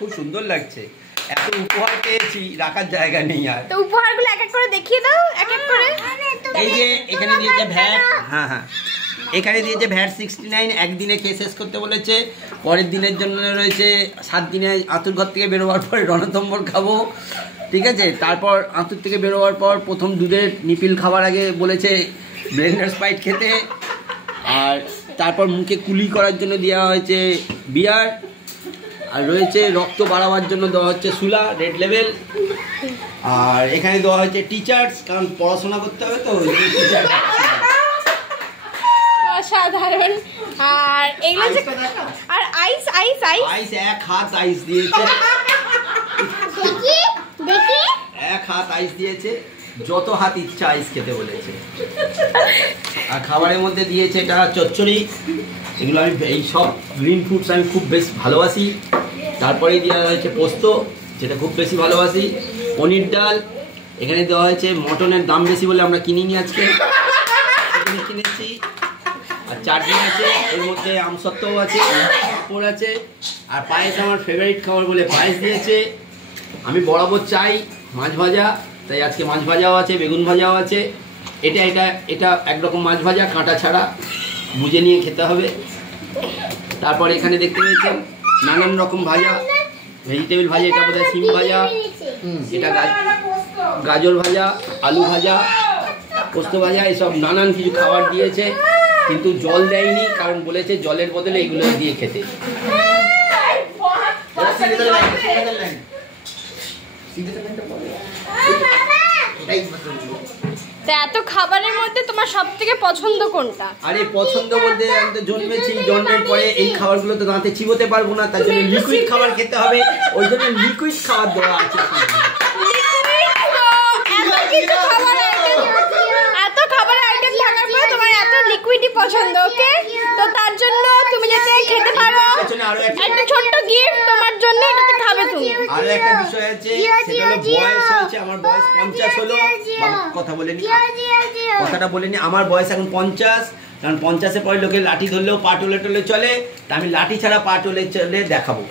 খুব সুন্দর লাগছে। এত উপহার পেয়েছি, রাখার জায়গা নেই আর। তো উপহারগুলো এক এক করে দেখিয়ে দাও, এক এক করে। এই যে এখানে দিয়েছে ভ্যাট, হ্যাঁ হ্যাঁ, এখানে দিয়েছে ভ্যাট 69, একদিনে খেয়ে শেষ করতে বলেছে। পরের দিনের জন্য রয়েছে 7 দিনে আঁতুর ঘর থেকে বেরোবার পরে রণতম্বর খাবো, ঠিক আছে। তারপর আঁতুর থেকে বেরোবার পর প্রথম দুধের নিপিল খাবার আগে বলেছে ব্লেন্ডার স্প্রাইট খেতে। আর তারপর মুখে কুলি করার জন্য দেওয়া হয়েছে বিয়ার। আর রয়েছে রক্ত বাড়াবার জন্য দেওয়া হচ্ছে সুলা রেড লেভেল। আর এখানে দেওয়া হয়েছে টিচার্স, কারণ পড়াশোনা করতে হবে তো। অসাধারণ। আর এগুলো যে আর আইস আইস আইস আইস, এক হাত আইস দিয়েছে, দেখি দেখি, এক হাত আইস দিয়েছে, যত হাত ইচ্ছা আইস খেতে বলেছে। আর খাবারের মধ্যে দিয়েছে এটা চচ্চড়ি, এগুলো আমি এই সব গ্রিন ফুডস আমি খুব বেশ ভালোবাসি। তারপরে দেওয়া হয়েছে পোস্ত, যেটা খুব বেশি ভালোবাসি। পনির ডাল, এখানে দেওয়া হয়েছে মটনের দাম বেশি বলে আমরা কিনিনি আজকে, কিনেছি। আর চাটনি আছে, এর মধ্যে আমসত্ত্বও আছে, পাঁপড় আছে। আর পায়েস আমার ফেভারিট খাবার বলে পায়েস দিয়েছে। আমি বরাবর চাই মাছ ভাজা, তাই আজকে মাছ ভাজাও আছে, বেগুন ভাজাও আছে। এটা এটা এটা একরকম মাছ ভাজা, কাঁটা ছাড়া, বুঝে নিয়ে খেতে হবে। তারপর এখানে দেখতে পেয়েছেন নানান রকম ভাজা, ভেজিটেবল ভাজা, এটা বোধহয় সিম ভাজা, এটা গাজর ভাজা, আলু ভাজা, পোস্ত ভাজা, এসব নানান কিছু খাবার দিয়েছে। কিন্তু জল দেয়নি, কারণ বলেছে জলের বদলে এগুলো দিয়ে খেতে। এত খাবারের মধ্যে তোমার সব থেকে পছন্দ কোনটা? আরে পছন্দ বলতে আমি তো জন্মেছি, জন্মের পরে এই খাবারগুলো তো দাঁতে চিবোতে পারবো না, তার জন্য লিকুইড খাবার খেতে হবে। ওই জন্য লিকুইড খাবার দেওয়া আছে। এত খাবারের আইটেম থাকার পরে তোমার এত লিকুইডই পছন্দ, ওকে? তো তার জন্য তুমি যাতে খেতে পারো, একটা ছোট্ট গিফট তোমার জন্য, এটাতে খাবে তুমি। আরো একটা বিষয় আছে, সেটা হলো বয়স হয়েছে, আমার বয়স 50 হলো। কথা বলেনি, কথাটা বলেনি, আমার বয়স এখন 50। কারণ 50-এর পরে লোকে লাঠি ধরলেও পা টলে টলে চলে, তা আমি লাঠি ছাড়া পা টলে চলে দেখাবো।